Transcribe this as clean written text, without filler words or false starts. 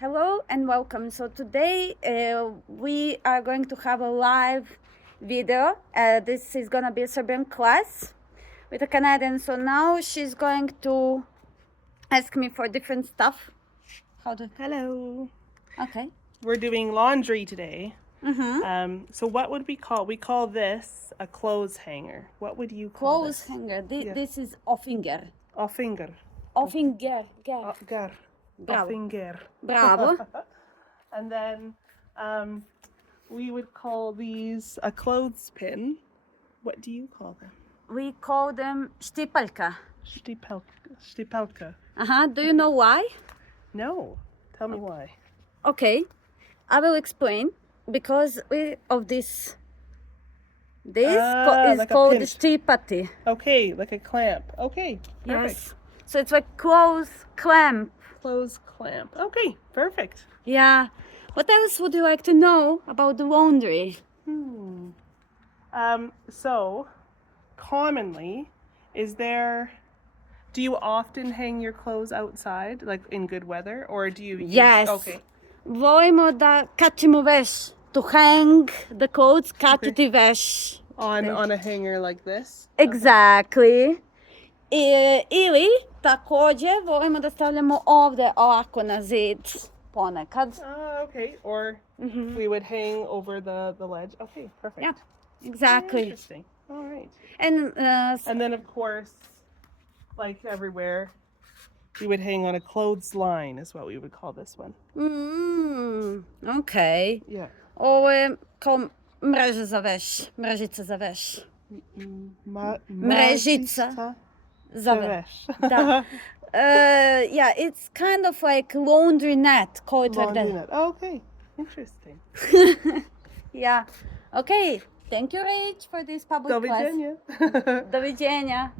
Hello and welcome. So today we are going to have a live video. This is gonna be a Serbian class with a Canadian. So now she's going to ask me for different stuff. Hello. Okay. We're doing laundry today. Mm-hmm. So what would we call? We call this a clothes hanger. What would you call Clothes this? hanger. Yeah. This is offinger. Offinger. Offinger. Gar. Bravo. Offinger. Bravo. And then we would call these a clothespin. What do you call them? We call them štipalka. Štipalka. Do you know why? No. Tell me why. Okay, I will explain. Because of this is like a called pinch. štipati. Okay, like a clamp. Okay, perfect. Yes. So it's like clothes clamp. Clothes clamp. Okay, perfect. Yeah. What else would you like to know about the laundry? So commonly, do you often hang your clothes outside, like in good weather, or do you Yes. Okay. Volimo da kačimo veš. To hang the clothes, kačiti veš. On a hanger like this? Exactly. Ili također volimo da stavljamo ovdje ovako na zid ponekad. Okay. Or we would hang over the ledge. Okay, perfect. Yeah, exactly. Interesting. All right. And then, of course, like everywhere, we would hang on a clothesline, is what we would call this one. Okay. Yeah. Ovo je kao mreža za veš, mrežica za veš. Mrežica za veš. Da. Yeah, it's kind of like laundry net, call it like Laundry that. net. Okay, interesting. Yeah. Okay. Thank you, Rach, for this public class. Doviđenja. Doviđenja.